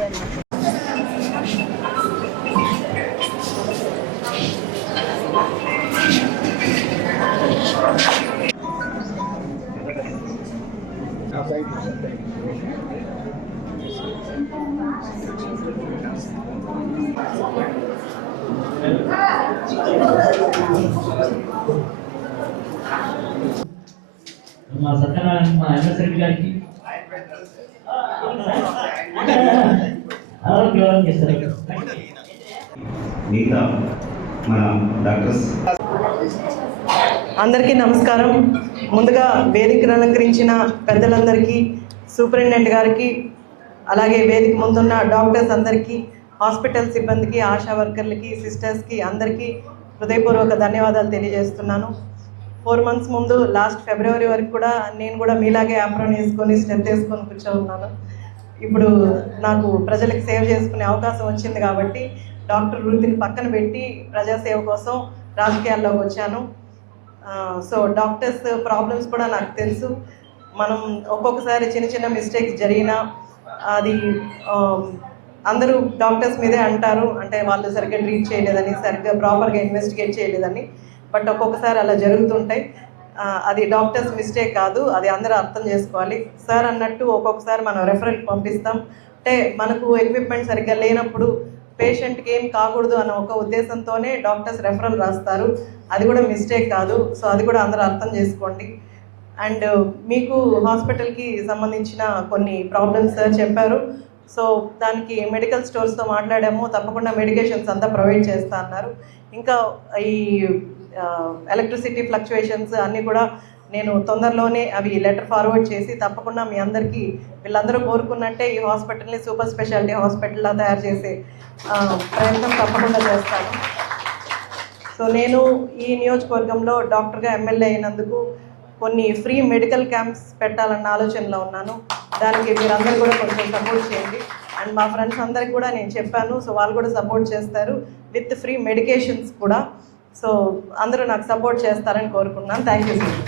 మా సత్యనారాయణ మా ఎంఎస్ఎల్ గారికి మిగతా మన డాక్టర్స్ అందరికీ నమస్కారం. ముందుగా వేదికను అలంకరించిన పెద్దలందరికీ సూపరింటెండెంట్ గారికి అలాగే వేదిక ముందున్న డాక్టర్స్ అందరికీ హాస్పిటల్ సిబ్బందికి ఆశా వర్కర్లకి సిస్టర్స్కి అందరికీ హృదయపూర్వక ధన్యవాదాలు తెలియజేస్తున్నాను. ఫోర్ మంత్స్ ముందు లాస్ట్ ఫిబ్రవరి వరకు కూడా నేను కూడా మీలాగే యాప్రాన్ వేసుకొని స్ట్రెంత్ వేసుకొని కూర్చో ఉన్నాను ఇప్పుడు నాకు ప్రజలకు సేవ చేసుకునే అవకాశం వచ్చింది కాబట్టి డాక్టర్ వృత్తిని పక్కన పెట్టి ప్రజాసేవ కోసం రాజకీయాల్లోకి వచ్చాను. సో డాక్టర్స్ ప్రాబ్లమ్స్ కూడా నాకు తెలుసు. మనం ఒక్కొక్కసారి చిన్న చిన్న మిస్టేక్స్ జరిగినా అది అందరూ డాక్టర్స్ మీదే అంటారు. అంటే వాళ్ళు సరిగ్గా ట్రీట్ చేయలేదని సరిగ్గా ప్రాపర్గా ఇన్వెస్టిగేట్ చేయలేదని. బట్ ఒక్కొక్కసారి అలా జరుగుతుంటాయి అది డాక్టర్స్ మిస్టేక్ కాదు అది అందరూ అర్థం చేసుకోవాలి. సార్ అన్నట్టు ఒక్కొక్కసారి మనం రెఫరల్ పంపిస్తాం. అంటే మనకు ఎక్విప్మెంట్ సరిగ్గా లేనప్పుడు పేషెంట్కి ఏం కాకూడదు అన్న ఒక ఉద్దేశంతోనే డాక్టర్స్ రెఫరల్ రాస్తారు. అది కూడా మిస్టేక్ కాదు. సో అది కూడా అందరూ అర్థం చేసుకోండి. అండ్ మీకు హాస్పిటల్కి సంబంధించిన కొన్ని ప్రాబ్లమ్స్ చెప్పారు. సో దానికి మెడికల్ స్టోర్స్తో మాట్లాడాము. తప్పకుండా మెడికేషన్స్ అంతా ప్రొవైడ్ చేస్తా అన్నారు. ఇంకా ఈ ఎలక్ట్రిసిటీ ఫ్లక్చువేషన్స్ అన్నీ కూడా నేను తొందరలోనే అవి లెటర్ ఫార్వర్డ్ చేసి తప్పకుండా మీ అందరికీ వీళ్ళందరూ కోరుకున్నట్టే ఈ హాస్పిటల్ని సూపర్ స్పెషాలిటీ హాస్పిటల్లా తయారు చేసే ప్రయత్నం తప్పకుండా చేస్తాను. సో నేను ఈ నియోజకవర్గంలో డాక్టర్గా ఎమ్మెల్యే అయినందుకు కొన్ని ఫ్రీ మెడికల్ క్యాంప్స్ పెట్టాలన్న ఆలోచనలో ఉన్నాను. దానికి మీరందరూ కూడా కొంచెం సపోర్ట్ చేయండి. అండ్ మా ఫ్రెండ్స్ అందరికి కూడా నేను చెప్పాను సో వాళ్ళు కూడా సపోర్ట్ చేస్తారు. విత్ ఫ్రీ మెడికేషన్స్ కూడా. సో అందరూ నాకు సపోర్ట్ చేస్తారని కోరుకున్నాను థ్యాంక్ యూ సార్.